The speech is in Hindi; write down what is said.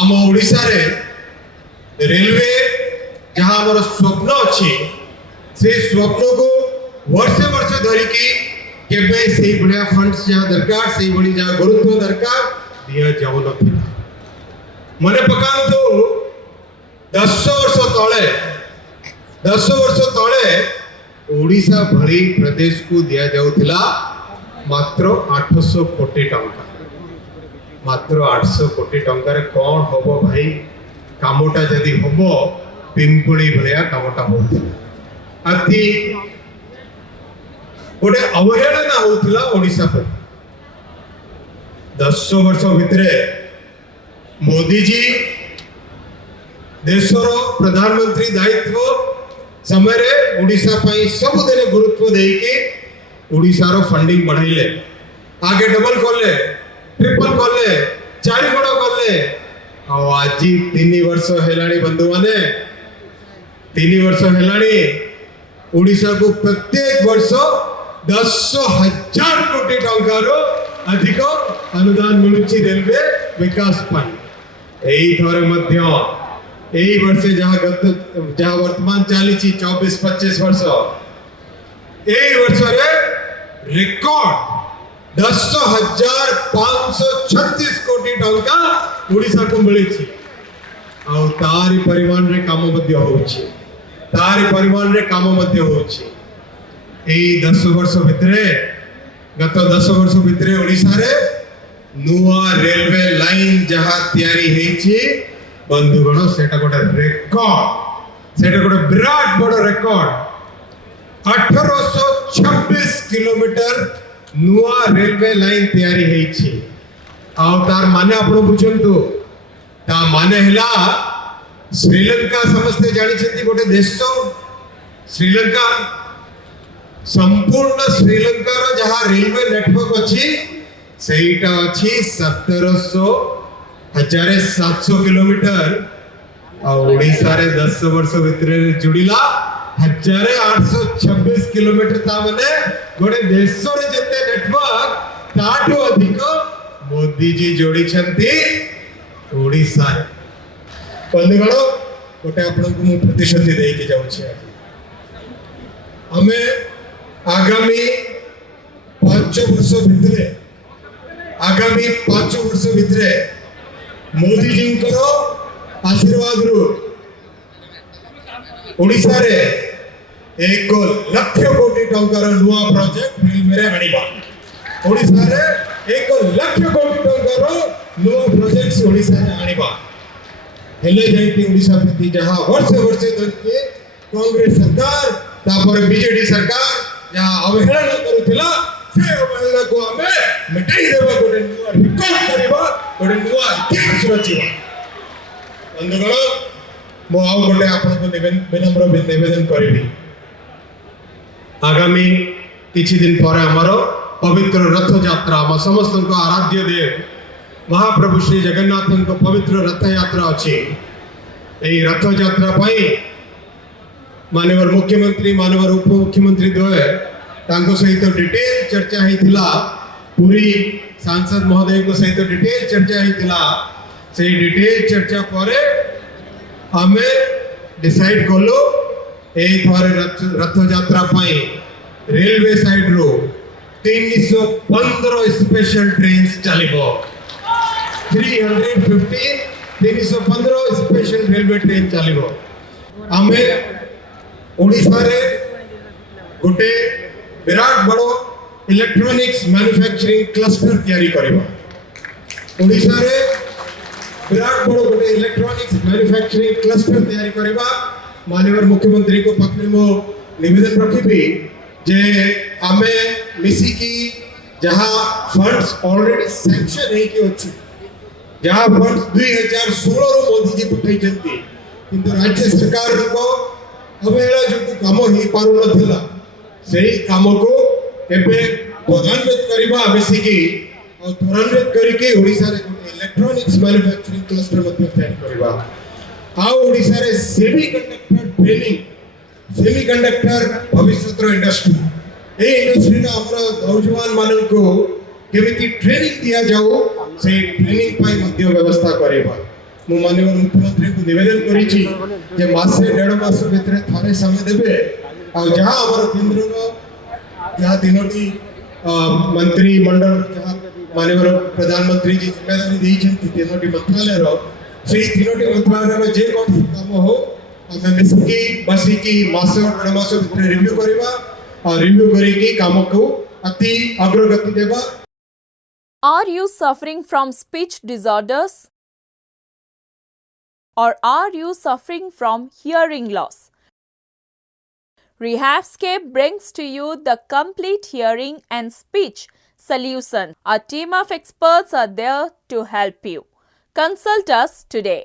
आम ओडिशा रे रेलवे जहाँ आमर स्वप्न अच्छी से स्वप्न को वर्षे वर्ष धरिकी केबे से बढ़िया फंड्स जहाँ दरकार से बड़ी जहाँ गुरुत्व दरकार दिया जाऊ नथिला मने पकांतु 10 वर्ष तले ओडिशा भली प्रदेश को दिया जाउथिला मात्र 800 कोटी टंका मात्र 800 कोटी टंका रे कौन होबो भाई कामोटा जदी होबो पिंपुड़ी भलिया कामोटा होथिला अति गोटे अवहेलना होथिला ओडिशा पर 10 वर्ष भितरे मोदी जी देशर प्रधानमंत्री दायित्व समय रे ओडिशा पाई सबुदिने गुरुत्व देके ओडिशार फंडिंग बढ़ाइले आगे डबल करले ट्रिपल करले 4 गुण करले आज 3 वर्ष हेलाणी बंधु माने 3 वर्ष हेलाणी ओडिशा को प्रत्येक वर्ष 10,000 कोटी टंकार अधिक अनुदान मिलुची रेलवे विकास पाई एई थरे मध्य एई वर्ष जहाँ वर्तमान चली 24-25 वर्ष एई वर्ष रे रिकॉर्ड 10,536 कोटी टंका ओडिशा को मिली आ तारी परिमाण रे काम मध्य होछि तारी परिमाण रे काम मध्य होछि एई 10 वर्ष भितरे गत 10 वर्ष भितरे ओडिशा रे नुआ रेलवे लाइन जहाँ तैयारी हेछि बंधुगण सेटा गोटे रेकॉर्ड सेटा गोटे विराट बड़ रेकॉर्ड 1826 किलोमीटर नुआ रेलवे लाइन तैयारी हेछि आ तार माने आपण बुझंतु ता माने हला श्रीलंका समस्ते जानि छथि गोटे देश श्रीलंका संपूर्ण श्रीलंका रो जहाँ रेलवे नेटवर्क अछि सेटा अछि 1700 किलोमीटर ओडिशा रे 10 वर्ष भितर जुड़िला 1826 किलोमीटर ता माने गोटे देश रे जते नेटवर्क ताठो अधिक मोदी जी जोड़ी छंती ओडिशा रे बंधुगण गोटे आपन को मु प्रतिश्रुति देई के जाउ छी हमें आगामी 5 वर्ष भितर मोदी जी को आशीर्वाद रु ओडिशा रे 1 लाख कोटी टंकार नुआ प्रोजेक्ट रेलवे रे आनिबा ओडिशा रे 1 लाख कोटी टंकार नुआ प्रोजेक्ट ओडिशा रे आनिबा हेले जाई कि ओडिशा प्रति जहां वर्ष धर के कांग्रेस सरकार तापर बीजेडी सरकार जहां अवहेलना करूथिला से अवहेलना को हमें मिटाई देबा गोटे नुआ रिकॉर्ड करबा गोटे नुआ इतिहास रचिबा बंधुगण मो आउ गोटे आपन को विनम्र निवेदन करिबी आगामी किछि दिन पर हमरो पवित्र रथ यात्रा हम समस्त को आराध्य देव महाप्रभु श्री जगन्नाथ को पवित्र रथ यात्रा अछि एई रथ यात्रा पई माननीय मुख्यमंत्री माननीय उप मुख्यमंत्री द्वय तांको सहित डिटेल चर्चा हेतिला पूरी सांसद महोदय को सहित डिटेल चर्चा हेतिला से डिटेल चर्चा परे हमें डिसाइड कलो ए थरे रथ यात्रा पाई रेलवे साइड रो 315 स्पेशल ट्रेन्स चलिबो 315 स्पेशल रेलवे ट्रेन चलिबो हमें ओडिशा रे गोटे विराट बड़ो इलेक्ट्रॉनिक्स मैन्युफैक्चरिंग क्लस्टर तैयारी करबा ओडिशा रे विराट बड़ो गोटे इलेक्ट्रॉनिक्स मैन्युफैक्चरिंग क्लस्टर तैयारी करबा माननीय मुख्यमंत्री को पाखरे मो निवेदन रखिबी जे आमे मिसी की जहां फंड्स ऑलरेडी सैंक्शन है कि अछि जहां फंड्स 2016 रो मोदी जी पठै जंती किंतु राज्य सरकार को अवहेला जो काम ही पारु नथिला सेही काम को एबे त्वरान्वित करबा मिसी की और त्वरान्वित करके ओडिसा रे इलेक्ट्रॉनिक्स मैन्युफैक्चरिंग क्लस्टर मध्ये तैयार करबा आ ओडिसा रे सेमीकंडक्टर भविष्यतर इंडस्ट्री ए इंडस्ट्री ना हमरा नौजवान मानन को केमिति ट्रेनिंग दिया जाओ से ट्रेनिंग पाई मध्य व्यवस्था करबा ମୁଁ ମାननीय मुख्यमंत्री को निवेदन करिछि जे मासे 1.5 मास भितर थारे समय देबे आ जहां हमर केंद्र जहां तीनोटी मंत्री मंडल जहां माननीय प्रधानमंत्री जी जिम्मेदारी देइछन्ति तीनोटी मंत्रालय रो सेही तीनोटी मंत्रालय रो जे कोन काम हो आमे मिसकी बसिकी मास 1.5 मास भितर रिव्यू करबा आ रिव्यू करिकी काम को अति अग्रगति देबा. Are you suffering from speech disorders? Or are you suffering from hearing loss? Rehabscape brings to you the complete hearing and speech solution. A team of experts are there to help you. Consult us today.